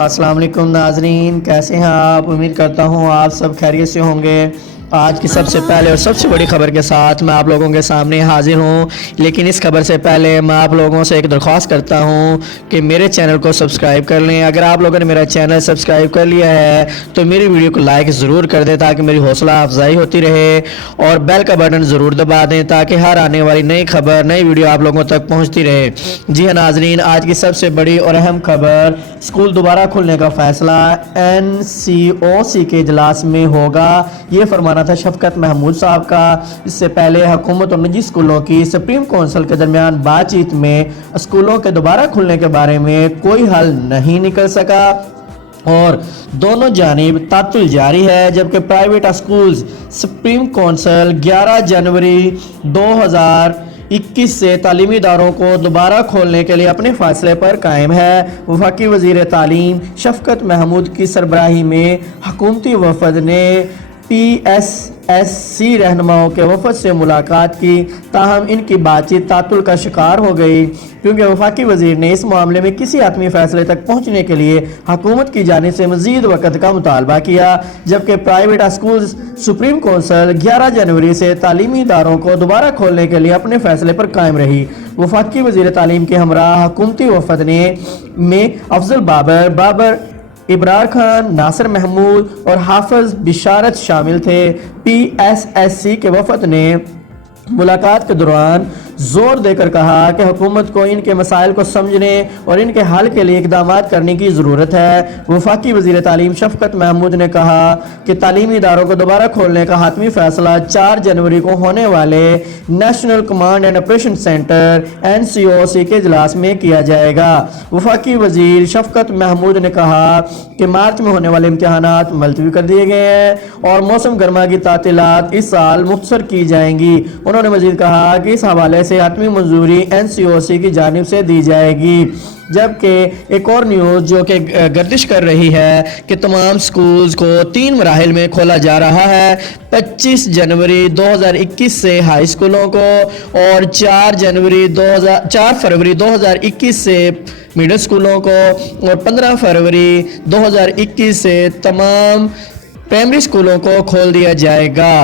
अस्सलाम वालेकुम नाजरीन, कैसे हैं आप। उम्मीद करता हूँ आप सब खैरियत से होंगे। आज की सबसे पहले और सबसे बड़ी खबर के साथ मैं आप लोगों के सामने हाजिर हूँ। लेकिन इस खबर से पहले मैं आप लोगों से एक दरख्वास्त करता हूँ कि मेरे चैनल को सब्सक्राइब कर लें। अगर आप लोगों ने मेरा चैनल सब्सक्राइब कर लिया है तो मेरी वीडियो को लाइक ज़रूर कर दें ताकि मेरी हौसला अफजाई होती रहे, और बेल का बटन ज़रूर दबा दें ताकि हर आने वाली नई खबर, नई वीडियो आप लोगों तक पहुँचती रहे। जी हाँ नाजरीन, आज की सबसे बड़ी और अहम खबर, स्कूल दोबारा खुलने का फैसला NCOC के इजलास में होगा। ये फरमाना था शफकत महमूद साहब का। इससे पहले हुकूमत और निजी स्कूलों की सुप्रीम काउंसिल के दरमियान बातचीत में स्कूलों के दोबारा खुलने के बारे में कोई हल नहीं निकल सका और दोनों जानिब तातुल जारी है। जबकि प्राइवेट स्कूल्स सुप्रीम काउंसिल 11 जनवरी 2021 से तालीमी इदारों को दोबारा खोलने के लिए अपने फैसले पर कायम है। वफाकी वज़ीर तालीम शफकत महमूद की सरबराही में हुकूमती वफद ने PSSC रहनुमाओं के वफद से मुलाकात की, ताहम इनकी बातचीत तातुल का शिकार हो गई क्योंकि वफाकी वज़ीर ने इस मामले में किसी आत्मी फैसले तक पहुँचने के लिए हुकूमत की जानिब से मज़ीद वक़्त का मुतालबा किया। जबकि प्राइवेट स्कूल सुप्रीम काउंसिल 11 जनवरी से तालीमी इदारों को दोबारा खोलने के लिए अपने फैसले पर कायम रही। वफाकी वज़ीर तालीम के हमरा हुकूमती वफद में अफजल बाबर, इब्रार खान, नासिर महमूद और हाफिज बिशारत शामिल थे। PSSC के वफद ने मुलाकात के दौरान जोर देकर कहा कि हुकूमत को इनके मसाइल को समझने और इनके हल के लिए इक़दाम करने की ज़रूरत है। वफाकी वज़ीर तालीम शफकत महमूद ने कहा कि तालीमी इदारों को दोबारा खोलने का हातमी फ़ैसला 4 जनवरी को होने वाले national command and operation centre NCOC के इजलास में किया जाएगा। वफाकी वज़ीर शफकत महमूद ने कहा कि मार्च में होने वाले इम्तहानात मुलतवी कर दिए गए हैं और मौसम गर्मा की तातीलात इस साल मुख्तसर की जाएंगी। उन्होंने मज़ीद कहा कि इस हवाले से हातमी मंजूरी NCOC की जानिब से दी जाएगी। जबकि एक और न्यूज़ जो कि गर्दिश कर रही है कि तमाम स्कूल्स को 3 मराहिल में खोला जा रहा है। 25 जनवरी 2021 से हाई स्कूलों को और 4 फरवरी 2021 से मिडिल स्कूलों को और 15 फरवरी 2021 से तमाम प्राइमरी स्कूलों को खोल दिया जाएगा।